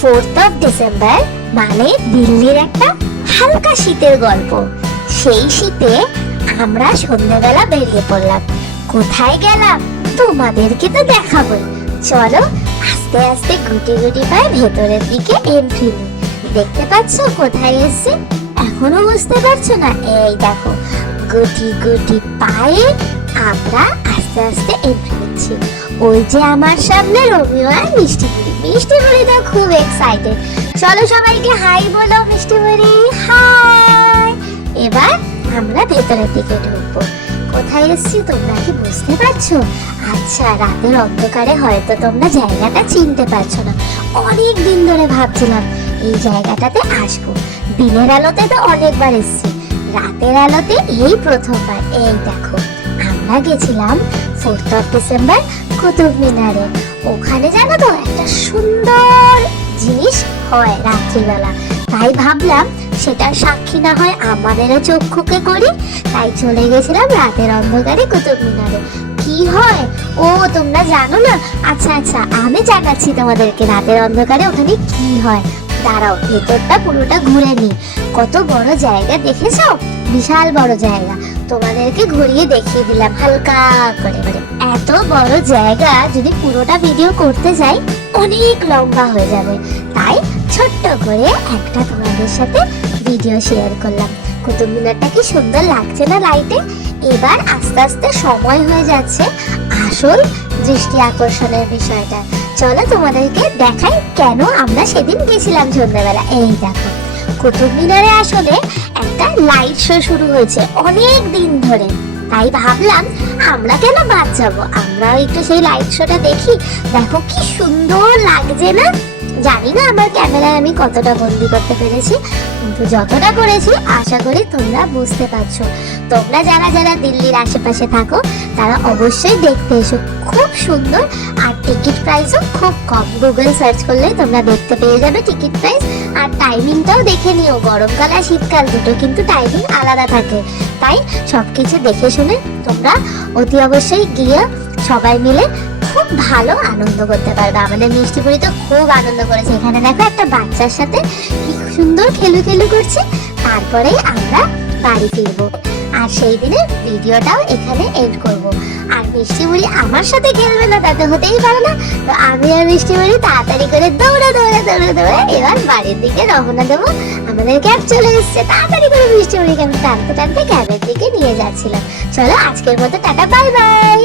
December মানে দিল্লির একটা হালকা শীতের গল্প। সেই শীতে আমরা সন্ধ্যেবেলা বেরিয়ে পড়লাম। কোথায় গেলাম তোমাদেরকে তো দেখাবোই। চলো আস্তে আস্তে গুটি গুটি পায়ে ভেতরের দিকে এন্ট্রি নিই। দেখতে পাচ্ছ কোথায় এসেছি? এখনো বুঝতে পারছো না? এই দেখো, গুটি গুটি পায়ে আমরা আস্তে আস্তে এন্ট্রি নিচ্ছি। ওই যে আমার সামনে রোমিও আর মিষ্টি বুড়ি। মিষ্টি বুড়ি তো খুব এক্সাইটেড। চলো সবাইকে হাই বলো মিষ্টি বুড়ি, হাই। এবার আমরা ভেতরের দিকে ঢুকবো। কোথায় এসেছি তোমরা কি বুঝতে পারছো? আচ্ছা, রাতের অন্ধকারে হয়তো তোমরা জায়গাটা চিনতে পারছো না। অনেক দিন ধরে ভাবছিলাম এই জায়গাটাতে আসবো। দিনের আলোতে তো অনেকবার এসেছি, রাতের আলোতে এই প্রথমবার। এই দেখো, আমরা গেছিলাম ডিসেম্বর কুতুব মিনারে। ওখানে জানো তো একটা সুন্দর জিনিস হয় রাত্রিবেলা। তাই ভাবলাম সেটার সাক্ষী না হয় আমাদেরও চক্ষুকে করি। তাই চলে গেছিলাম রাতের অন্ধকারে কুতুব মিনারে। কি হয় ও তোমরা জানো না? আচ্ছা আচ্ছা, আমি জানাচ্ছি তোমাদেরকে রাতের অন্ধকারে ওখানে কি হয়। দাঁড়াও, ভেতরটা পুরোটা ঘুরে নি। কত বড় জায়গা দেখেছো? বিশাল বড় জায়গা। তোমাদেরকে ঘুরিয়ে দেখিয়ে দিলাম হালকা করে। এত বড় জায়গা যদি পুরোটা ভিডিও করতে যাই অনেক লম্বা হয়ে যাবে। তাই ছোট্ট করে একটা তোমাদের সাথে ভিডিও শেয়ার করলাম। কুতুব মিনারটা কি সুন্দর লাগছে না লাইটে? এবার আস্তে আস্তে সময় হয়ে যাচ্ছে আসল দৃষ্টি আকর্ষণের বিষয়টা। চলো তোমাদেরকে দেখাই কেন আমরা সেদিন গেছিলাম সন্ধ্যাবেলা। এই দেখো, কুতুব মিনারে আসলে একটা লাইট শো শুরু হয়েছে অনেক দিন ধরে। তাই ভাবলাম আমরা কেন বাদ যাবো, আমরাও একটু সেই লাইট শোটা দেখি। দেখো কি সুন্দর লাগছে না? জানি না আমার ক্যামেরায় আমি কতটা বন্দি করতে পেরেছি, কিন্তু যতটা করেছি আশা করি তোমরা বুঝতে পারছো। তোমরা যারা যারা দিল্লির আশেপাশে থাকো তারা অবশ্যই দেখতে এসো। খুব সুন্দর, আর টিকিট প্রাইসও খুব কম। গুগল সার্চ করলে তোমরা দেখতে পেয়ে যাবে টিকিট প্রাইস। আর টাইমিংটাও দেখে নিও, গরমকাল আর শীতকাল দুটো কিন্তু টাইমিং আলাদা থাকে। তাই সবকিছু দেখে শুনে তোমরা অতি অবশ্যই গিয়ে সবাই মিলে খুব ভালো আনন্দ করতে পারবে। আমাদের মিষ্টি বুড়ি তো খুব আনন্দ করেছে। এখানে দেখো একটা বাচ্চার সাথে কি সুন্দর খেলু করছে। তারপরেই আমরা বাড়ি ফিরবো, আর সেই দিনের ভিডিওটাও এখানে এড করব। আর মিষ্টি বুড়ি আমার সাথে খেলবে না তা তো হতেই পারে না। তো আমি আর মিষ্টি বুড়ি তাড়াতাড়ি করে দৌড়ে এবার বাড়ির দিকে রওনা দেবো। আমাদের ক্যাব চলে এসছে। তাড়াতাড়ি করে মিষ্টি বুড়িকে আমি টানতে ক্যাবের দিকে নিয়ে যাচ্ছিলাম। চলো আজকের মতো টাটা, বাই বাই।